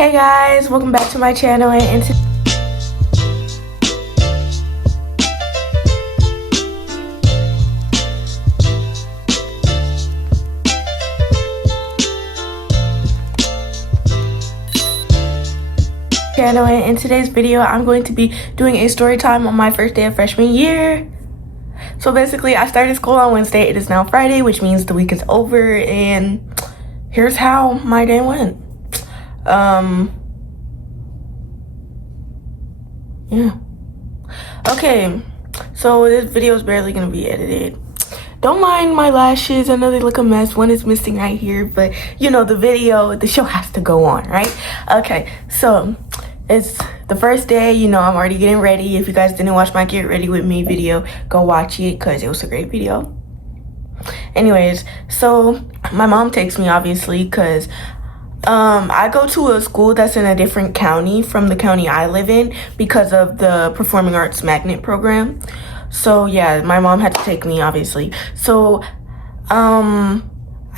Hey guys, welcome back to my channel and in today's video I'm going to be doing a story time on my first day of freshman year. So basically I started school on Wednesday. It is now Friday, which means the week is over, and here's how my day went. Yeah. Okay, so this video is barely gonna be edited. Don't mind my lashes. I know they look a mess. One is missing right here, but you know, the show has to go on, right? Okay, so it's the first day. You know, I'm already getting ready. If you guys didn't watch my get ready with me video, go watch it because it was a great video. Anyways, so my mom takes me, obviously, because I go to a school that's in a different county from the county I live in because of the Performing Arts Magnet program. So yeah, my mom had to take me, obviously. So I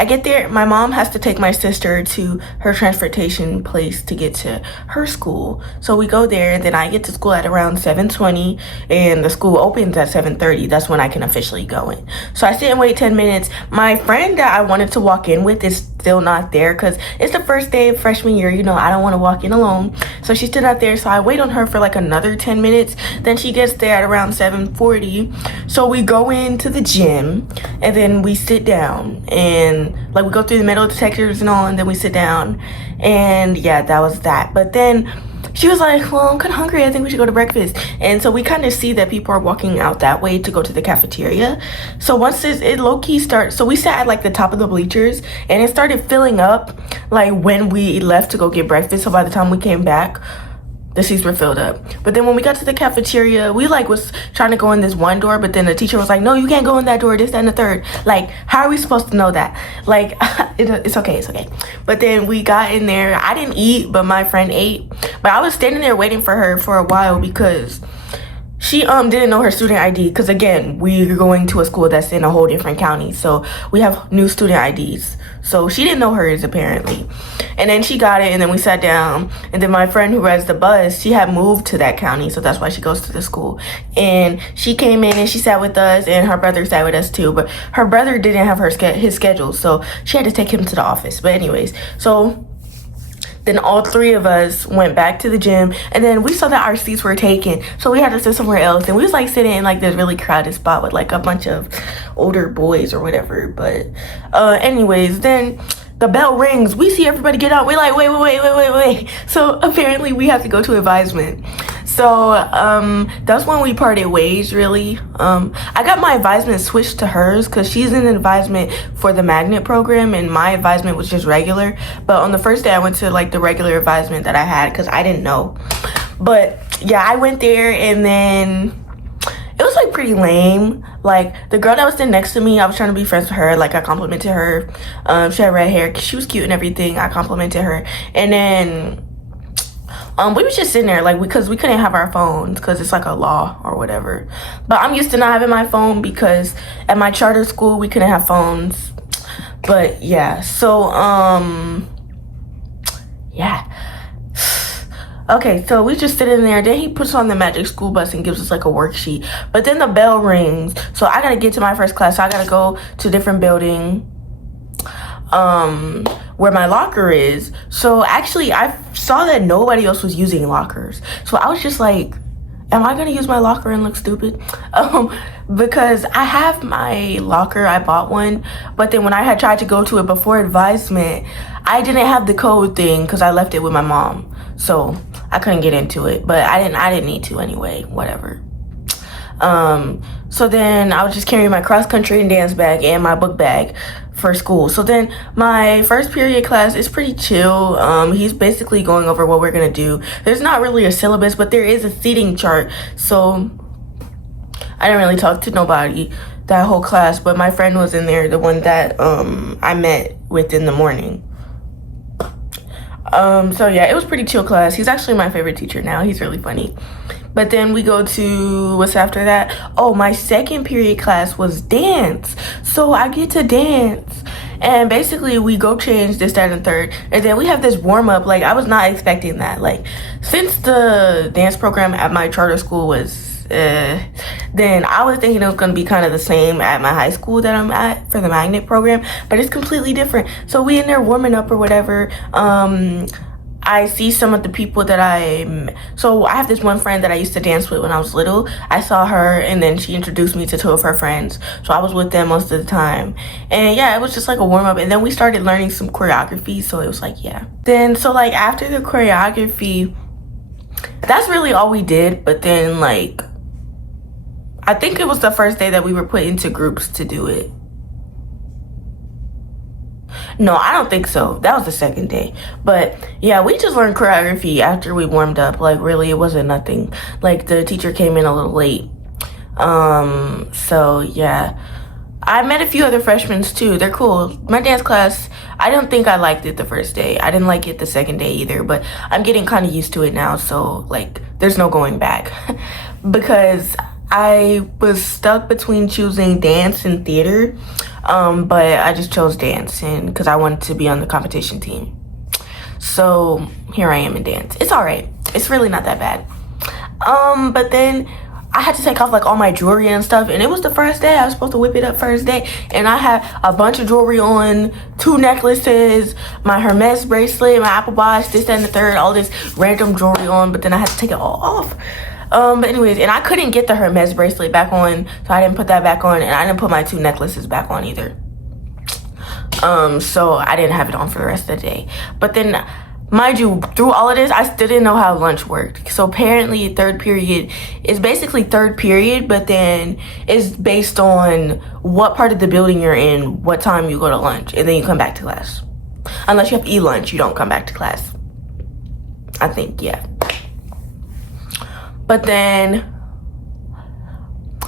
get there, my mom has to take my sister to her transportation place to get to her school. So we go there, and then I get to school at around 7:20, and the school opens at 7:30. That's when I can officially go in. So I sit and wait 10 minutes. My friend that I wanted to walk in with is still not there because it's the first day of freshman year. You know, I don't want to walk in alone. So she's still not there. So I wait on her for like another 10 minutes. Then she gets there at around 7:40. So we go into the gym, and then we sit down, and like we go through the metal detectors and all, and then we sit down, and yeah, that was that. But then she was like, well, I'm kind of hungry, I think we should go to breakfast. And so we kind of see that people are walking out that way to go to the cafeteria. So once it low-key starts, so we sat at like the top of the bleachers, and it started filling up like when we left to go get breakfast. So by the time we came back, the seats were filled up. But then when we got to the cafeteria, we like was trying to go in this one door, but then the teacher was like, no, you can't go in that door, this, that, and the third. Like, how are we supposed to know that? Like, it's okay. But then we got in there. I didn't eat, but my friend ate. But I was standing there waiting for her for a while because she didn't know her student ID, because again, we're going to a school that's in a whole different county, so we have new student IDs. So she didn't know hers apparently. And then she got it, and then we sat down, and then my friend who rides the bus, she had moved to that county, so that's why she goes to the school. And she came in and she sat with us, and her brother sat with us too, but her brother didn't have his schedule, so she had to take him to the office. But anyways, so then all three of us went back to the gym, and then we saw that our seats were taken, so we had to sit somewhere else. And we was like sitting in like this really crowded spot with like a bunch of older boys or whatever. But anyways, then the bell rings, we see everybody get out, we're like, wait. So apparently we have to go to Advisement. So that's when we parted ways, really. I got my Advisement switched to hers because she's in an Advisement for the magnet program, and my Advisement was just regular. But on the first day I went to like the regular Advisement that I had because I didn't know. But yeah, I went there, and then it was like pretty lame. Like the girl that was sitting next to me, I was trying to be friends with her. Like I complimented her. She had red hair, she was cute and everything. I complimented her, and then we was just sitting there like because we couldn't have our phones because it's like a law or whatever. But I'm used to not having my phone because at my charter school we couldn't have phones. But yeah, so yeah. Okay, so we just sit in there. Then he puts on the magic school bus and gives us like a worksheet. But then the bell rings, so I gotta get to my first class. So I gotta go to a different building where my locker is. So actually I saw that nobody else was using lockers, so I was just like, am I gonna use my locker and look stupid? Because I have my locker, I bought one, but then when I had tried to go to it before Advisement, I didn't have the code thing because I left it with my mom, so I couldn't get into it. But I didn't need to anyway, whatever. So then I was just carrying my cross country and dance bag and my book bag for school. So then my first period class is pretty chill. He's basically going over what we're gonna do. There's not really a syllabus, but there is a seating chart. So I didn't really talk to nobody that whole class, but my friend was in there, the one that I met with in the morning. So yeah, it was pretty chill class. He's actually my favorite teacher now. He's really funny. But then we go to, what's after that? Oh, my second period class was dance. So I get to dance. And basically we go change this, that, and third, and then we have this warm up. Like, I was not expecting that. Like, since the dance program at my charter school was then I was thinking it was going to be kind of the same at my high school that I'm at for the magnet program, but it's completely different. So we in there warming up or whatever. I see some of the people that so I have this one friend that I used to dance with when I was little. I saw her, and then she introduced me to two of her friends, so I was with them most of the time. And yeah, it was just like a warm-up, and then we started learning some choreography, so it was like, yeah. Then so like after the choreography, that's really all we did. But then like I think it was the first day that we were put into groups to do it. No, I don't think so. That was the second day. But yeah, we just learned choreography after we warmed up. Like, really, it wasn't nothing. Like, the teacher came in a little late. So yeah. I met a few other freshmen too. They're cool. My dance class, I don't think I liked it the first day. I didn't like it the second day either, but I'm getting kind of used to it now. So like, there's no going back. Because I was stuck between choosing dance and theater, but I just chose dance, and because I wanted to be on the competition team. So here I am in dance. It's all right. It's really not that bad. But then I had to take off like all my jewelry and stuff, and it was the first day. I was supposed to whip it up first day, and I had a bunch of jewelry on, 2 necklaces, my Hermes bracelet, my Apple Watch, this, that, and the third, all this random jewelry on, but then I had to take it all off. But anyways, and I couldn't get the Hermes bracelet back on, so I didn't put that back on, and I didn't put my 2 necklaces back on either. So I didn't have it on for the rest of the day. But then, mind you, through all of this, I still didn't know how lunch worked. So apparently third period is basically third period, but then it's based on what part of the building you're in, what time you go to lunch, and then you come back to class. Unless you have to eat lunch, you don't come back to class. I think, yeah. But then,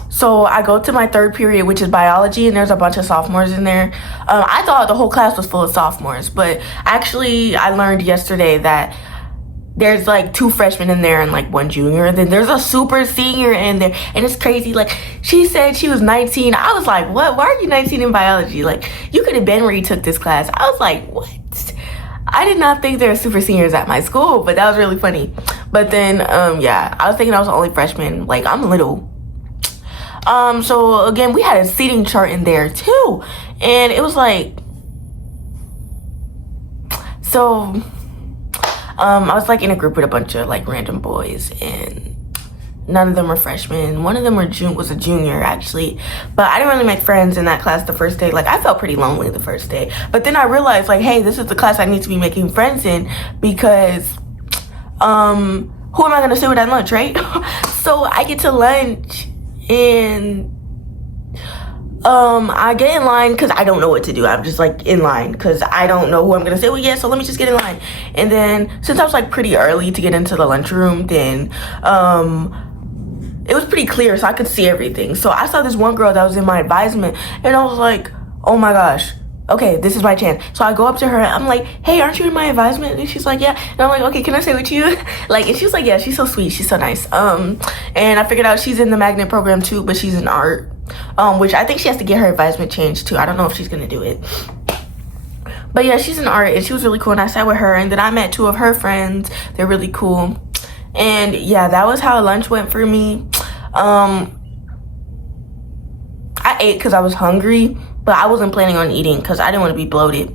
so I go to my third period, which is biology, and there's a bunch of sophomores in there. I thought the whole class was full of sophomores, but actually I learned yesterday that there's like 2 freshmen in there and like 1 junior, and then there's a super senior in there, and it's crazy. Like, she said she was 19. I was like, what? Why are you 19 in biology? Like, you could have been where you took this class. I was like, what? I did not think there were super seniors at my school, but that was really funny. But then, yeah, I was thinking I was the only freshman. Like, I'm little. So again, we had a seating chart in there too, and it was like, so, I was like in a group with a bunch of like random boys, and none of them were freshmen. One of them was a junior actually, but I didn't really make friends in that class the first day. Like, I felt pretty lonely the first day, but then I realized like, hey, this is the class I need to be making friends in, because who am I gonna sit with at lunch, right? So I get to lunch, and I get in line because I don't know what to do. I'm just like in line because I don't know who I'm gonna sit with yet, so let me just get in line. And then since I was like pretty early to get into the lunchroom, then it was pretty clear, so I could see everything. So I saw this one girl that was in my advisement, and I was like, oh my gosh, okay, this is my chance. So I go up to her, and I'm like, hey, aren't you in my advisement? And she's like, yeah. And I'm like, okay, can I sit with you? Like, and she was like, yeah, she's so sweet, she's so nice. And I figured out she's in the magnet program too, but she's in art, which I think she has to get her advisement changed too. I don't know if she's gonna do it. But yeah, she's in art, and she was really cool, and I sat with her, and then I met 2 of her friends. They're really cool. And yeah, that was how lunch went for me. I ate because I was hungry, but I wasn't planning on eating because I didn't want to be bloated.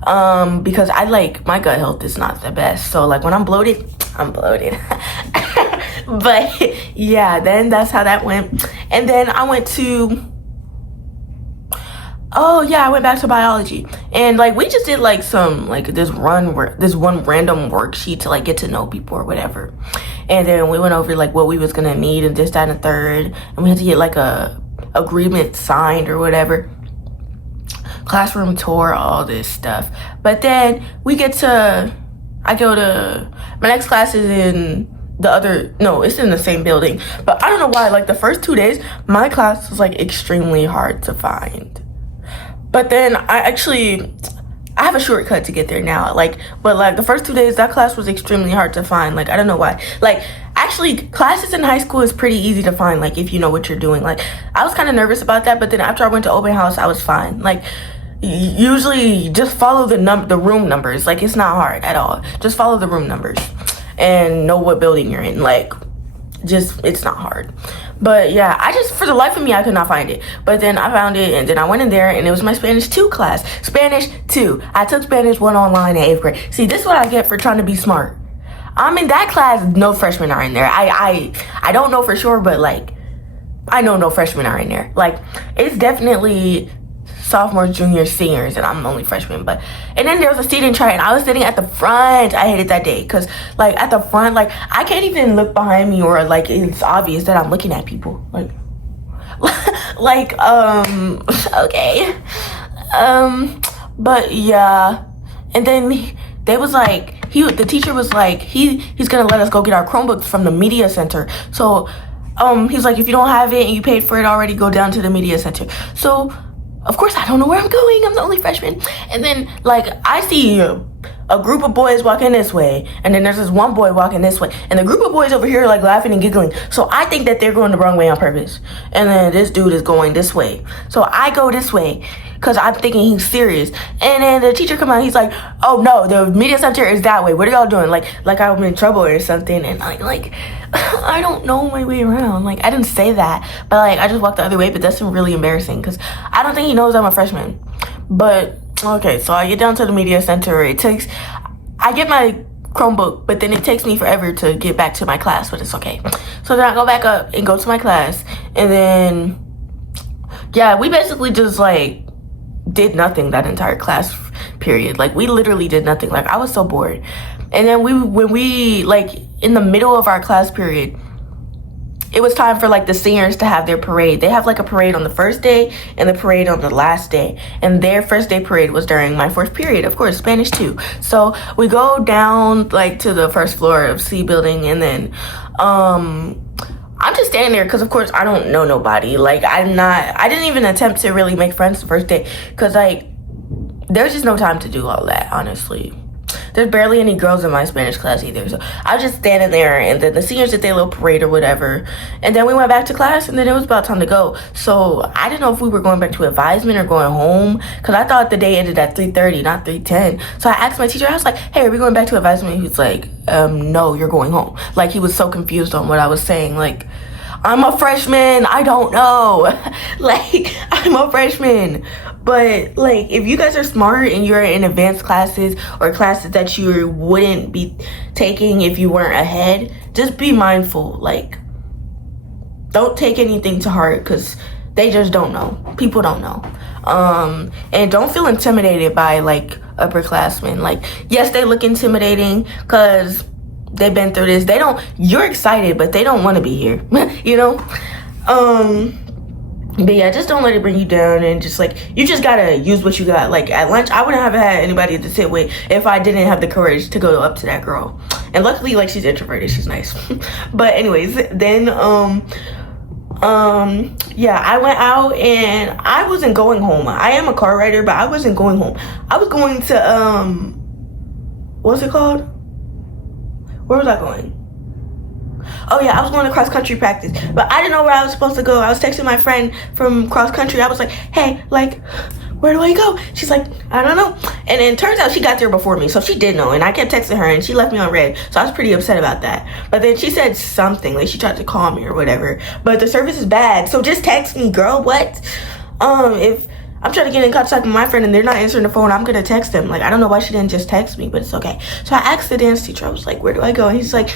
Because my gut health is not the best. So like when I'm bloated, I'm bloated. But yeah, then that's how that went. And then I went back to biology, and like we just did like some like this one random worksheet to like get to know people or whatever. And then we went over like what we was gonna need and this, that, and the third, and we had to get like a agreement signed or whatever, classroom tour, all this stuff. But then my next class is in it's in the same building, but I don't know why, like the first 2 days my class was like extremely hard to find. But then I have a shortcut to get there now. But the first 2 days, that class was extremely hard to find. Like, I don't know why. Like, actually, classes in high school is pretty easy to find, like, if you know what you're doing. Like, I was kind of nervous about that, but then after I went to open house, I was fine. Like, usually just follow the room numbers. Like, it's not hard at all. Just follow the room numbers and know what building you're in. Like, just, it's not hard. But yeah, I just, for the life of me, I could not find it. But then I found it, and then I went in there, and it was my Spanish 2 class. Spanish 2. I took Spanish 1 online in 8th grade. See, this is what I get for trying to be smart. I'm in that class, no freshmen are in there. I don't know for sure, but like, I know no freshmen are in there. Like, it's definitely sophomores, juniors, seniors, and I'm the only freshman. But, and then there was a student try, and I was sitting at the front. I hated that day, because like at the front, like I can't even look behind me, or like it's obvious that I'm looking at people. Like like okay. But yeah, and then they was like, the teacher was like, he's gonna let us go get our Chromebooks from the media center. So he's like, if you don't have it and you paid for it already, go down to the media center. So of course, I don't know where I'm going. I'm the only freshman. And then, like, I see a group of boys walking this way, and then there's this one boy walking this way, and the group of boys over here are, like, laughing and giggling. So I think that they're going the wrong way on purpose. And then this dude is going this way. So I go this way, because I'm thinking he's serious. And then the teacher come out, he's like, oh, no, the media center is that way. What are y'all doing? Like I'm in trouble or something. And, like I don't know my way around. Like, I didn't say that, but like I just walked the other way. But that's really embarrassing, because I don't think he knows I'm a freshman. But okay, so I get down to the media center. I get my Chromebook, but then it takes me forever to get back to my class, but it's okay. So then I go back up and go to my class, and then yeah, we basically just like did nothing that entire class period. Like, we literally did nothing. Like, I was so bored. And then when we like in the middle of our class period, it was time for like the seniors to have their parade. They have like a parade on the first day and the parade on the last day. And their first day parade was during my 4th period, of course, Spanish 2. So we go down like to the first floor of C building, and then I'm just standing there because of course I don't know nobody. Like, I didn't even attempt to really make friends the first day, because like there's just no time to do all that, honestly. There's barely any girls in my Spanish class either. So I was just standing there, and then the seniors did their little parade or whatever. And then we went back to class, and then it was about time to go. So I didn't know if we were going back to Advisement or going home, because I thought the day ended at 3:30, not 3:10. So I asked my teacher, I was like, hey, are we going back to Advisement? He was like, no, you're going home. Like, he was so confused on what I was saying. Like, I'm a freshman. I don't know. Like, I'm a freshman. But, like, if you guys are smart and you're in advanced classes or classes that you wouldn't be taking if you weren't ahead, just be mindful. Like, don't take anything to heart, because they just don't know. People don't know. And don't feel intimidated by, like, upperclassmen. Like, yes, they look intimidating because they've been through this. You're excited, but they don't want to be here. You know? But yeah, just don't let it bring you down, and just like, you just gotta use what you got. Like, at lunch, I wouldn't have had anybody to sit with if I didn't have the courage to go up to that girl. And luckily, like, she's introverted, she's nice. But anyways, then yeah, I went out, and I wasn't going home. I am a car rider, but I wasn't going home. I was going to what's it called? Where was I going? Oh yeah, I was going to cross country practice, but I didn't know where I was supposed to go. I was texting my friend from cross country. I was like, hey, like, where do I go? She's like, I don't know. And then it turns out she got there before me, so she did know. And I kept texting her, and she left me on red, so I was pretty upset about that. But then she said something, like she tried to call me or whatever, but the service is bad, so just text me, girl. What? If I'm trying to get in contact with my friend and they're not answering the phone, I'm gonna text them. Like, I don't know why she didn't just text me, but it's okay. So I asked the dance teacher, I was like, where do I go? And she's like,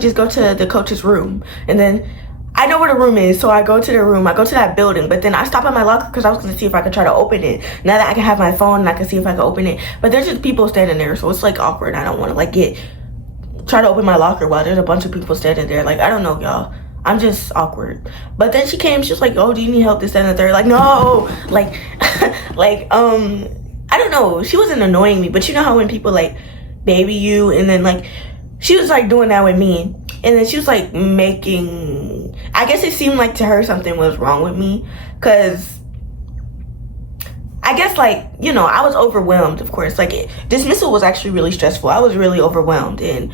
just go to the coach's room. And then I know where the room is, so I go to the room. I go to that building, but then I stop at my locker because I was gonna see if I could try to open it. Now that I can have my phone, and I can see if I can open it. But there's just people standing there, so it's like awkward. I don't want to like try to open my locker while there's a bunch of people standing there. Like, I don't know, y'all. I'm just awkward. But then she came, she was like, oh, do you need help, this, that, and the third? Like, no, like, like, I don't know. She wasn't annoying me, but you know how when people like baby you, and then like, she was like doing that with me. And then she was like making, I guess it seemed like to her something was wrong with me. Cause I guess like, you know, I was overwhelmed, of course. Like, dismissal was actually really stressful. I was really overwhelmed, and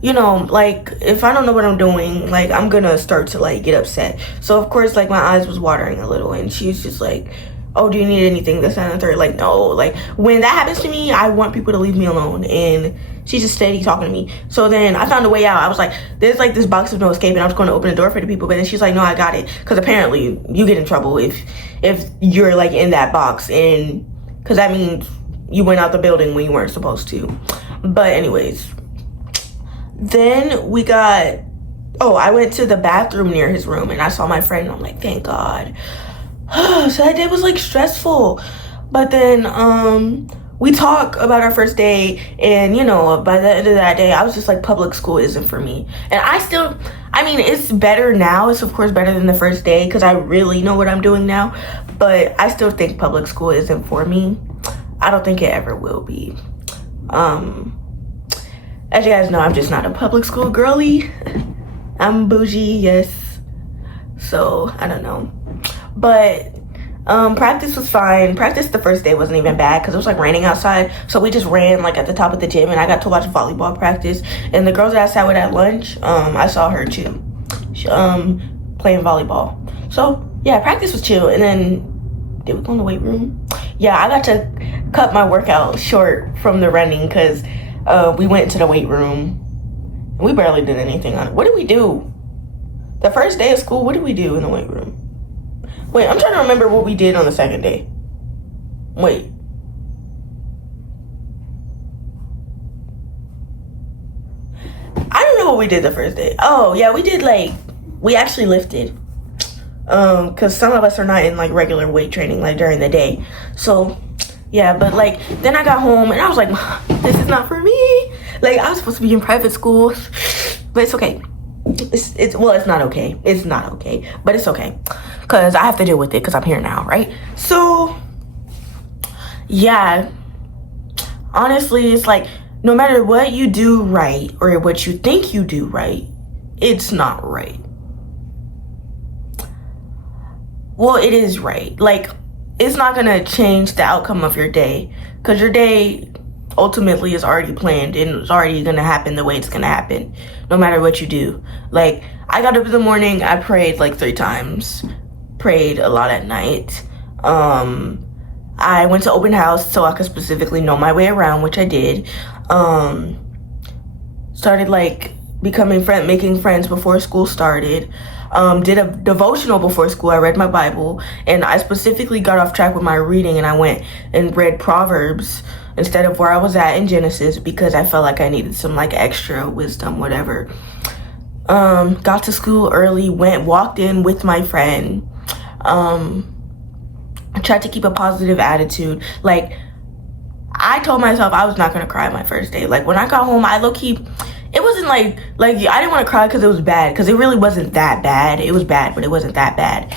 you know, like, if I don't know what I'm doing, like, I'm gonna start to like get upset. So of course, like, my eyes was watering a little, and she was just like, oh, do you need anything, this and the third. Like, no, like when that happens to me, I want people to leave me alone. And she's just steady talking to me. So then I found a way out. I was like, there's like this box of no escape, and I was going to open the door for the people, but then she's like, no, I got it, because apparently you get in trouble if you're like in that box, and because that means you went out the building when you weren't supposed to. But anyways, then we got, I went to the bathroom near his room, and I saw my friend, and I'm like, thank God. So that day was like stressful. But then we talk about our first day, and you know, by the end of that day, I was just like, public school isn't for me. And I mean, it's better now. It's of course better than the first day because I really know what I'm doing now. But I still think public school isn't for me. I don't think it ever will be. As you guys know, I'm just not a public school girly. I'm bougie, yes. So I don't know. But practice was fine. Practice the first day wasn't even bad because it was like raining outside. So we just ran like at the top of the gym, and I got to watch volleyball practice. And the girls that I sat with at lunch, I saw her too, playing volleyball. So yeah, practice was chill. And then did we go in the weight room? Yeah, I got to cut my workout short from the running because we went to the weight room and we barely did anything on it. What did we do? The first day of school, what did we do in the weight room? Wait, I'm trying to remember what we did on the second day. Wait. I don't know what we did the first day. Oh, yeah, we actually lifted. Because some of us are not in like regular weight training like during the day. So, yeah, but like then I got home and I was like, this is not for me. Like I was supposed to be in private school, but it's okay. It's not okay. It's not okay, but it's okay because I have to deal with it because I'm here now, right? So yeah, honestly, it's like no matter what you do right or what you think you do right, it's not right. Well, it is right. Like it's not gonna change the outcome of your day because your day ultimately is already planned and it's already gonna happen the way it's gonna happen no matter what you do. Like I got up in the morning, I prayed like 3 times, prayed a lot at night. I went to open house so I could specifically know my way around, which I did. Started like making friends before school started. Did a devotional before school. I read my Bible, and I specifically got off track with my reading, and I went and read Proverbs instead of where I was at in Genesis because I felt like I needed some like extra wisdom, whatever. Got to school early, walked in with my friend. I tried to keep a positive attitude. Like I told myself I was not gonna cry my first day. Like when I got home, I low-key, it wasn't like I didn't want to cry because it was bad, because it really wasn't that bad. It was bad, but it wasn't that bad.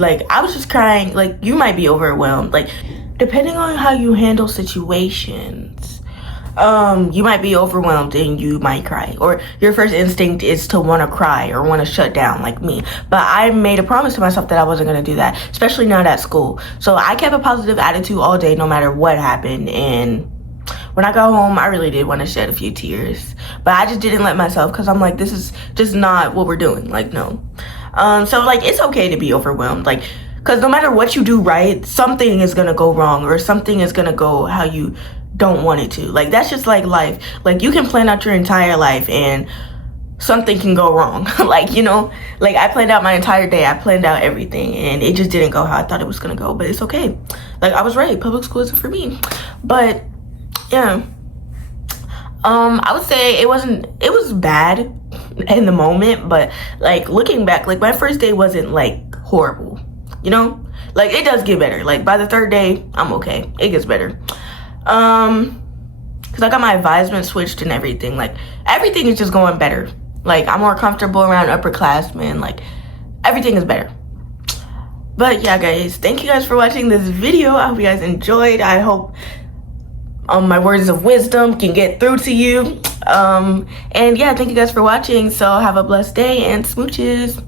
Like I was just crying. Like you might be overwhelmed. Like depending on how you handle situations, you might be overwhelmed and you might cry, or your first instinct is to want to cry or want to shut down like me. But I made a promise to myself that I wasn't going to do that, especially not at school. So I kept a positive attitude all day no matter what happened. And when I got home, I really did want to shed a few tears, but I just didn't let myself because I'm like, this is just not what we're doing. Like, no. So like, it's okay to be overwhelmed. Like, because no matter what you do right, something is going to go wrong, or something is going to go how you don't want it to. Like, that's just like life. Like, you can plan out your entire life and something can go wrong. Like, you know, like I planned out my entire day. I planned out everything and it just didn't go how I thought it was going to go, but it's okay. Like, I was right. Public school isn't for me. But yeah, I would say it was bad in the moment, but like looking back, like my first day wasn't like horrible, you know? Like it does get better. Like by the 3rd day, I'm okay. It gets better. Cause I got my advisement switched and everything. Like everything is just going better. Like I'm more comfortable around upperclassmen. Like everything is better. But yeah, guys, thank you guys for watching this video. I hope you guys enjoyed. I hope my words of wisdom can get through to you. And yeah, thank you guys for watching. So have a blessed day and smooches.